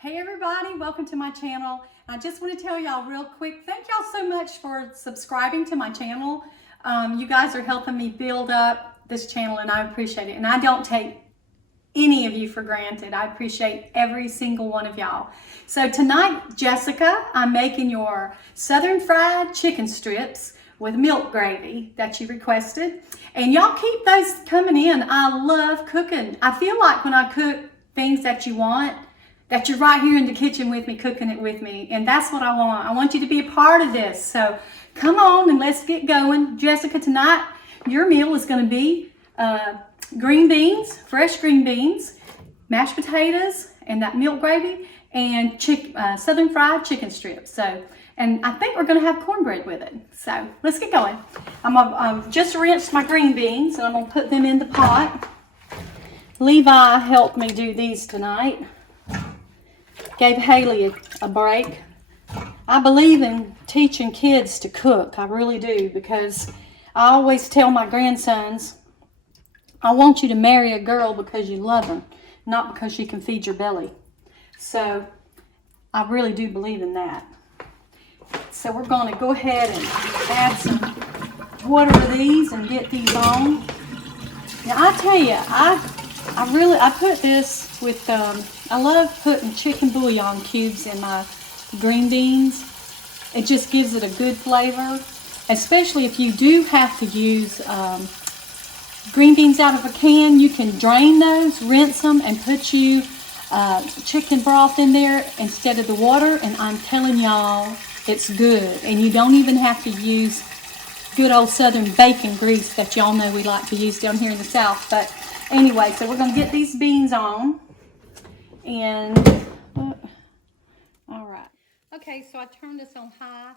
Hey everybody, welcome to my channel. I just want to tell y'all real quick, thank y'all so much for subscribing to my channel. You guys are helping me build up this channel and I appreciate it. And I don't take any of you for granted. I appreciate every single one of y'all. So tonight, Jessica, I'm making your southern fried chicken strips with milk gravy that you requested. And y'all keep those coming in. I love cooking. I feel like when I cook things that you want, that you're right here in the kitchen with me, cooking it with me. And that's what I want. I want you to be a part of this. So come on and let's get going. Jessica, tonight, your meal is gonna be green beans, fresh green beans, mashed potatoes, and that milk gravy, and southern fried chicken strips. And I think we're gonna have cornbread with it. So let's get going. I'm gonna just rinsed my green beans and I'm gonna put them in the pot. Levi helped me do these tonight. Gave Haley a break. I believe in teaching kids to cook. I really do, because I always tell my grandsons, I want you to marry a girl because you love her, not because she can feed your belly. So I really do believe in that. So we're going to go ahead and add some water to these and get these on. Now I tell you, I put this with, I love putting chicken bouillon cubes in my green beans. It just gives it a good flavor, especially if you do have to use green beans out of a can. You can drain those, rinse them, and put you chicken broth in there instead of the water, and I'm telling y'all, it's good. And you don't even have to use good old southern bacon grease that y'all know we like to use down here in the South. But anyway, so we're going to get these beans on. And, all right. Okay, so I turned this on high,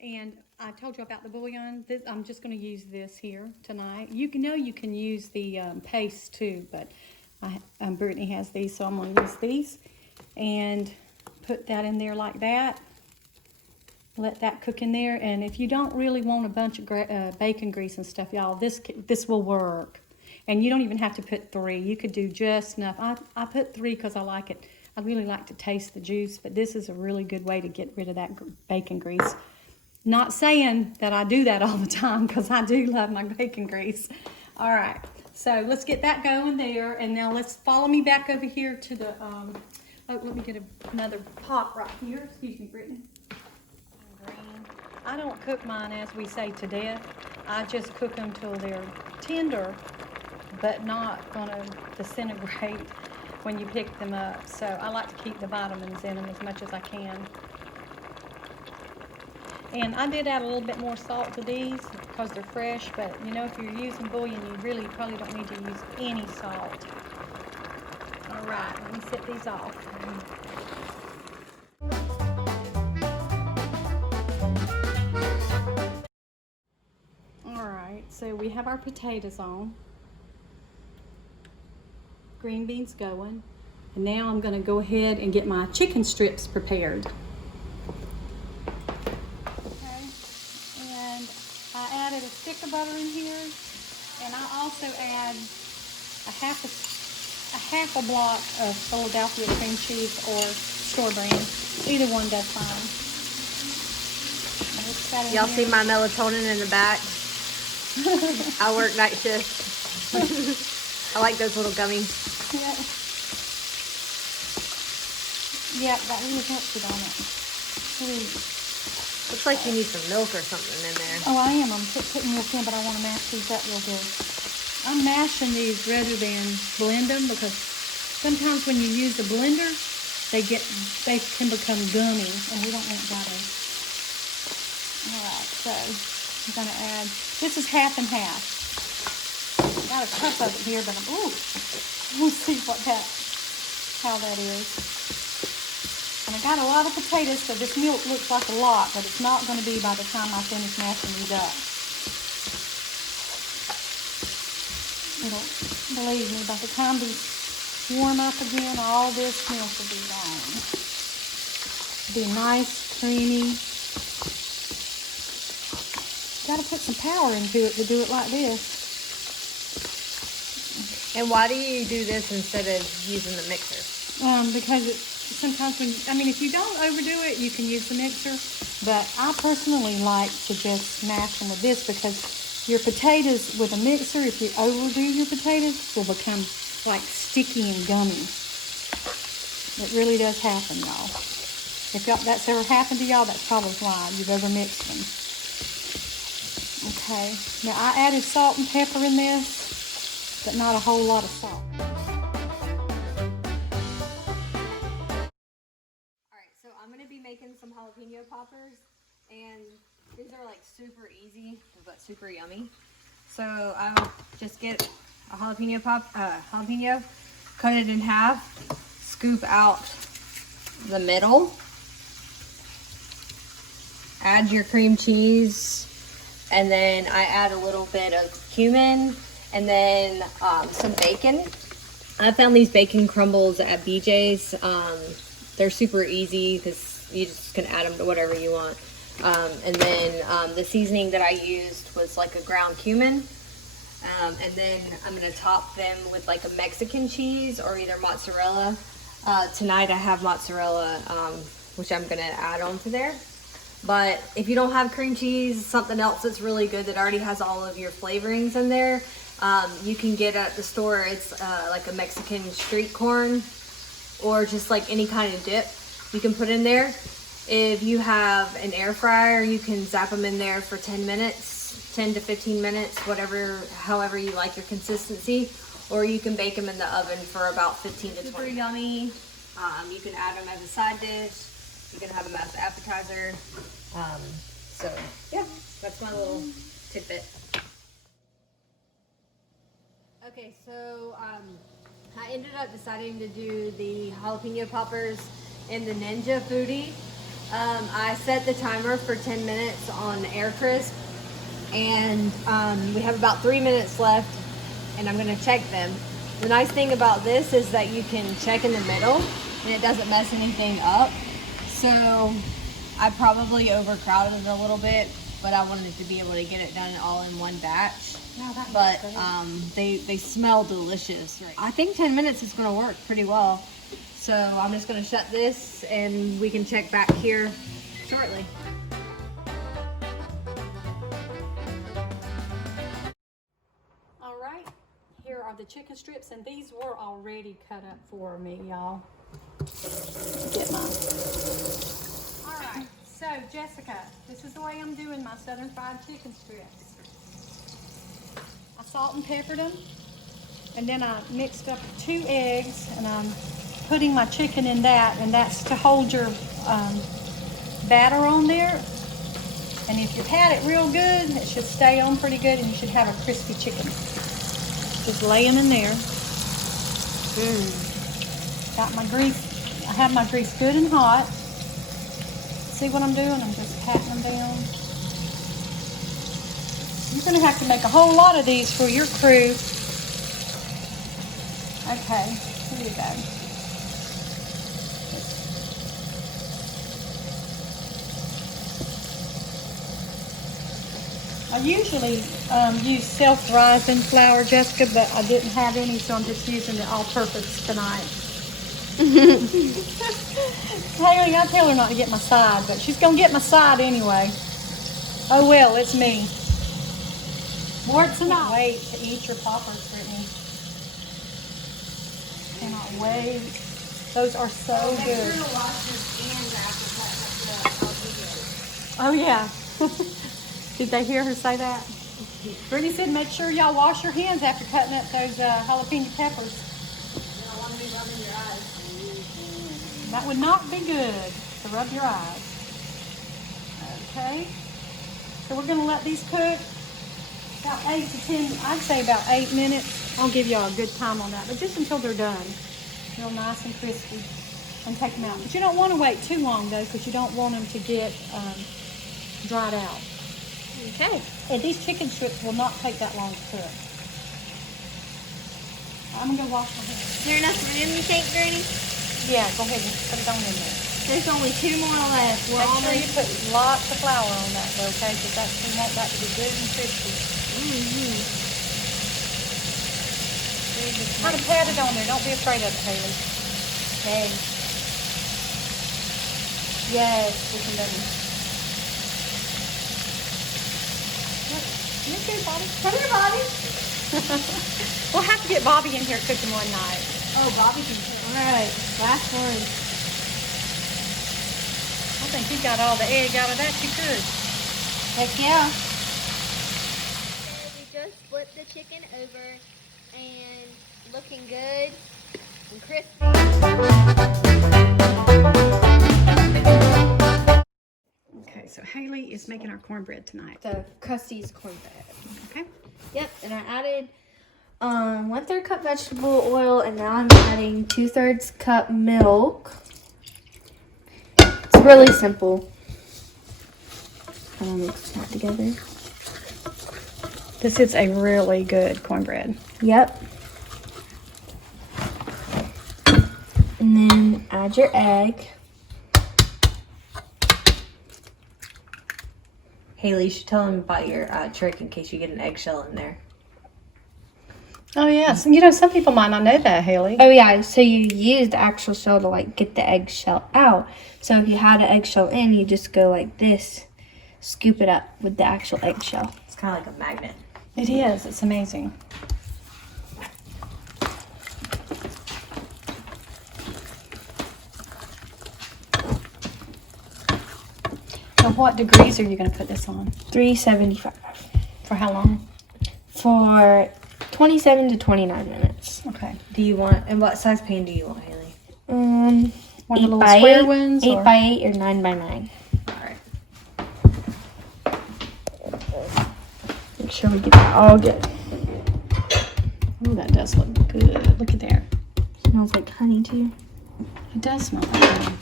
and I told you about the bouillon. I'm just going to use this here tonight. You can use the paste too, but Brittany has these, so I'm going to use these. And put that in there like that. Let that cook in there. And if you don't really want a bunch of bacon grease and stuff, y'all, this will work. And you don't even have to put 3. You could do just enough. I put 3 because I like it. I really like to taste the juice, but this is a really good way to get rid of that bacon grease. Not saying that I do that all the time, because I do love my bacon grease. All right, so let's get that going there. And now let's follow me back over here to the, let me get another pot right here. Excuse me, Brittany. I don't cook mine, as we say, to death. I just cook them till they're tender, but not gonna disintegrate when you pick them up. So I like to keep the vitamins in them as much as I can. And I did add a little bit more salt to these because they're fresh, but you know, if you're using bouillon, you really probably don't need to use any salt. All right, let me set these off. So we have our potatoes on, green beans going, and now I'm going to go ahead and get my chicken strips prepared. Okay, and I added a stick of butter in here, and I also add a half a block of Philadelphia cream cheese or store brand. Either one does fine. Y'all see my melatonin in the back? I work night shift. I like those little gummies. Yeah. Yeah, that really helps it on it. Looks like you need some milk or something in there. Oh, I am. I'm putting milk in, but I want to mash these up real good. I'm mashing these rather than blend them, because sometimes when you use a blender, they can become gummy, and we don't want that. All right, so I'm going to add, this is half and half. Got a cup of it here, but we'll see how that is. And I got a lot of potatoes, so this milk looks like a lot, but it's not going to be by the time I finish mashing these up. Believe me, by the time these warm up again, all this milk will be gone. It'll be nice, creamy. Got to put some power into it to do it like this. And why do you do this instead of using the mixer? Because sometimes when, I mean, if you don't overdo it, you can use the mixer. But I personally like to just mash them with this because your potatoes with a mixer, if you overdo your potatoes, will become like sticky and gummy. It really does happen, y'all. If that's ever happened to y'all, that's probably why you've overmixed them. Okay, now I added salt and pepper in this, but not a whole lot of salt. Alright, so I'm going to be making some jalapeno poppers, and these are like super easy, but super yummy. So I'll just get a jalapeno jalapeno, cut it in half, scoop out the middle, add your cream cheese, and then I add a little bit of cumin, and then some bacon. I found these bacon crumbles at BJ's. They're super easy because you just can add them to whatever you want. And then the seasoning that I used was like a ground cumin. And then I'm gonna top them with like a Mexican cheese or either mozzarella. Tonight I have mozzarella, which I'm gonna add onto there. But if you don't have cream cheese, something else that's really good that already has all of your flavorings in there, you can get at the store. It's like a Mexican street corn or just like any kind of dip you can put in there. If you have an air fryer, you can zap them in there for 10 minutes, 10 to 15 minutes, however you like your consistency. Or you can bake them in the oven for about 15 to 20. Super yummy. You can add them as a side dish. You can have them as an appetizer. So yeah, that's my little tidbit. Okay, so I ended up deciding to do the jalapeno poppers in the Ninja Foodi. I set the timer for 10 minutes on air crisp, and we have about 3 minutes left, and I'm gonna check them. The nice thing about this is that you can check in the middle and it doesn't mess anything up. So I probably overcrowded it a little bit, but I wanted to be able to get it done all in one batch. No, that But looks they smell delicious. I think 10 minutes is gonna work pretty well. So I'm just gonna shut this and we can check back here shortly. All right, here are the chicken strips, and these were already cut up for me, y'all. Get mine. All right, so Jessica, this is the way I'm doing my southern fried chicken strips. I salt and peppered them, and then I mixed up 2 eggs, and I'm putting my chicken in that, and that's to hold your batter on there. And if you've had it real good, it should stay on pretty good, and you should have a crispy chicken. Just lay them in there. Got my grease. I have my grease good and hot. See what I'm doing? I'm just patting them down. You're gonna have to make a whole lot of these for your crew. Okay, here you go. I usually use self-rising flour, Jessica, but I didn't have any, so I'm just using the all-purpose tonight. Haley, I tell her not to get my side, but she's gonna get my side anyway. Oh well, it's me. Warts and I wait to eat your poppers, Brittany. Cannot wait. Those are so good. Make sure to wash your hands after cutting up the jalapeno. Oh yeah. Did they hear her say that? Brittany said make sure y'all wash your hands after cutting up those jalapeno peppers. You don't want to be rubbing your eyes. That would not be good to rub your eyes. Okay. So we're going to let these cook about 8 to 10, I'd say about 8 minutes. I'll give y'all a good time on that, but just until they're done. Real nice and crispy. And take them out. But you don't want to wait too long though, because you don't want them to get dried out. Okay. And these chicken strips will not take that long to cook. I'm gonna go wash my hands. Is there enough room, you think, Granny? Yeah, go ahead and put it on in there. There's only 2 more left. We're Make sure almost... you put lots of flour on that though, okay? Because we want that to be good and crispy. Kind of pat it on there. Don't be afraid of it, Haley. Okay. Yes, chicken donut. Come here, Bobby. Come here, Bobby. We'll have to get Bobby in here cooking one night. Oh, Bobby can cook. All right, last one. I think you got all the egg out of that you could. Heck yeah. We just flipped the chicken over and looking good and crispy. Okay, so Haley is making our cornbread tonight. The Krusty's cornbread. Okay. Yep, and I added 1/3 cup vegetable oil, and now I'm adding 2/3 cup milk. It's really simple. I'm gonna mix that together. This is a really good cornbread. Yep. And then add your egg. Haley, you should tell them about your trick in case you get an eggshell in there. Oh, yes. You know, some people might not know that, Haley. Oh yeah, so you use the actual shell to like get the eggshell out. So if you had an eggshell in, you just go like this, scoop it up with the actual eggshell. It's kind of like a magnet. It is. It's amazing. So what degrees are you going to put this on? 375 For how long? for 27 to 29 minutes. Okay. Do you want, and what size pan do you want, Haley? One of the 8 little by square 8, ones? 8 or- by 8 or 9 by 9. Alright. Make sure we get that all good. Oh, that does look good. Look at there. Smells like honey too. It does smell like honey.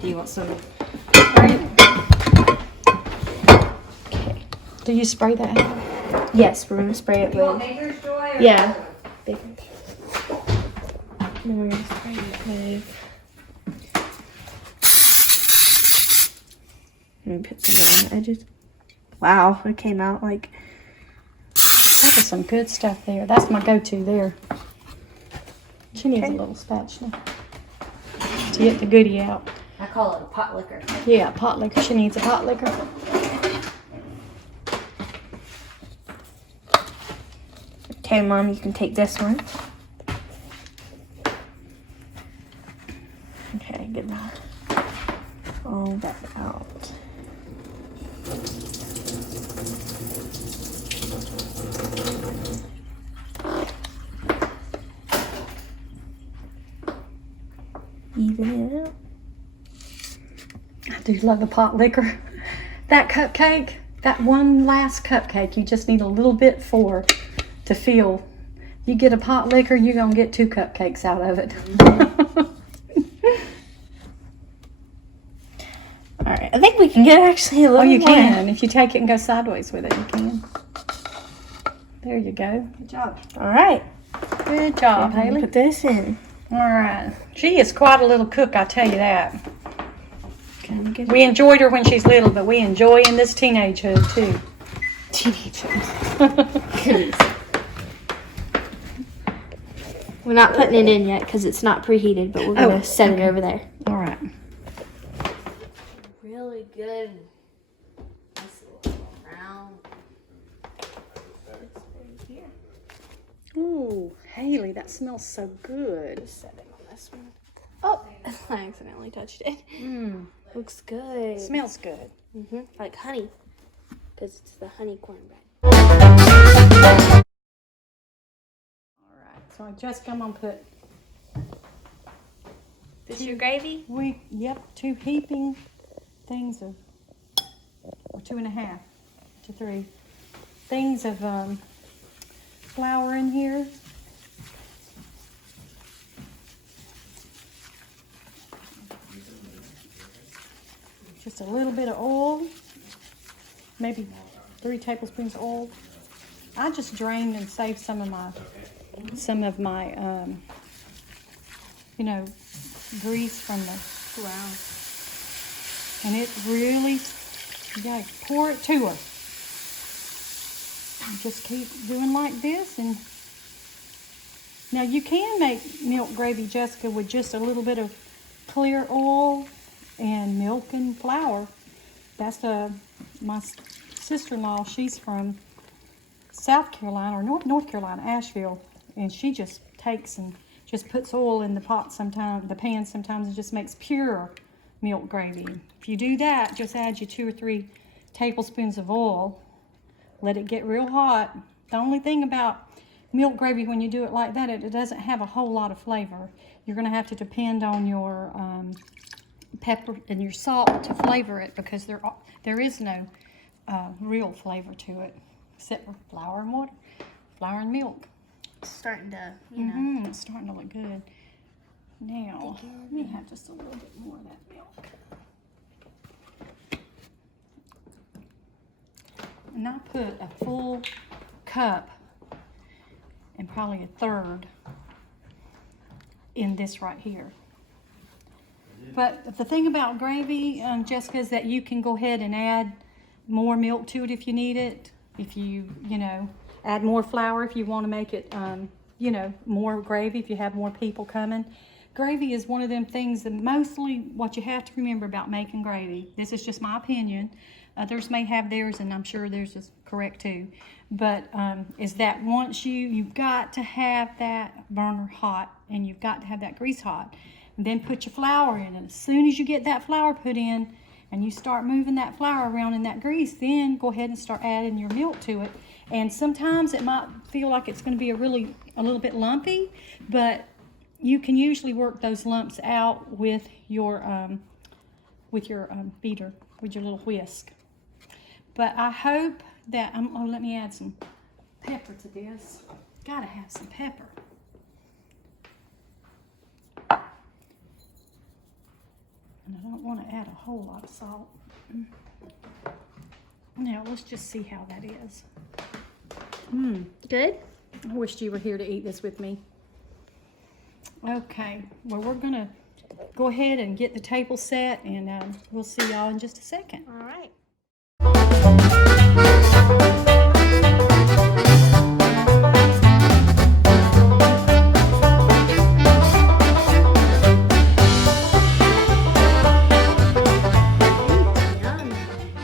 Do you want some? Okay. Do you spray that out? Yes, we're gonna spray it with. Baker's Joy? Yeah. Then we're gonna spray it with. Let me put some down the edges. Wow, it came out like. That was some good stuff there. That's my go-to there. She needs a Okay. little spatula to get the goodie out. I call it a pot liquor. Yeah, pot liquor. She needs a pot liquor. Okay, Mom, you can take this one. Okay, get that all that out. Even it out. I do love the pot liquor. That cupcake, that one last cupcake, you just need a little bit for to fill. You get a pot liquor, you're going to get 2 cupcakes out of it. All right, I think we can get actually a little Oh, you more. can. If you take it and go sideways with it, you can. There you go. Good job. All right, Good job, Haley. put this in. All right. She is quite a little cook, I tell you that. Kind of get We enjoyed her when she's little, but we enjoy in this teenagehood too. teenagers. We're not putting it in yet because it's not preheated, but we're gonna set it over there. All right. Really good. Nice little round. Ooh, Haley, that smells so good. Set it on this one. Oh, I accidentally touched it. Mmm, Looks good. smells good. Like honey, because it's the honey cornbread. All right. So Jessica, I'm gonna put This your gravy? 2 heaping things of, or 2.5 to 3 things of flour in here. Just a little bit of oil, maybe 3 tablespoons of oil. I just drained and saved some of my grease from the and it really, you gotta pour it to her. And just keep doing like this. And now you can make milk gravy, Jessica, with just a little bit of clear oil and milk and flour. That's my sister-in-law. She's from South Carolina or North Carolina, Asheville, and she just takes and just puts oil in the pot sometimes, the pan sometimes, and just makes pure milk gravy. If you do that, just add your 2 or 3 tablespoons of oil. Let it get real hot. The only thing about milk gravy when you do it like that, it doesn't have a whole lot of flavor. You're going to have to depend on your pepper and your salt to flavor it, because there is no real flavor to it except for flour and water, flour and milk. It's starting to, you know. It's starting to look good. Now, let me have just a little bit more of that milk. And I put a full cup and probably a third in this right here. But the thing about gravy, Jessica, is that you can go ahead and add more milk to it if you need it. If you know, add more flour if you want to make it, you know, more gravy if you have more people coming. Gravy is one of them things that mostly what you have to remember about making gravy. This is just my opinion. Others may have theirs, and I'm sure theirs is correct too. But is that once you've got to have that burner hot, and you've got to have that grease hot, and then put your flour in. And as soon as you get that flour put in, and you start moving that flour around in that grease, then go ahead and start adding your milk to it. And sometimes it might feel like it's going to be a little bit lumpy, but you can usually work those lumps out with your beater, with your little whisk. But I hope that, oh, let me add some pepper to this. Gotta have some pepper. And I don't want to add a whole lot of salt. Now, let's just see how that is. Good? I wished you were here to eat this with me. Okay, well, we're going to go ahead and get the table set, and we'll see y'all in just a second. All right.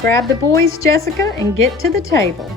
Grab the boys, Jessica, and get to the table.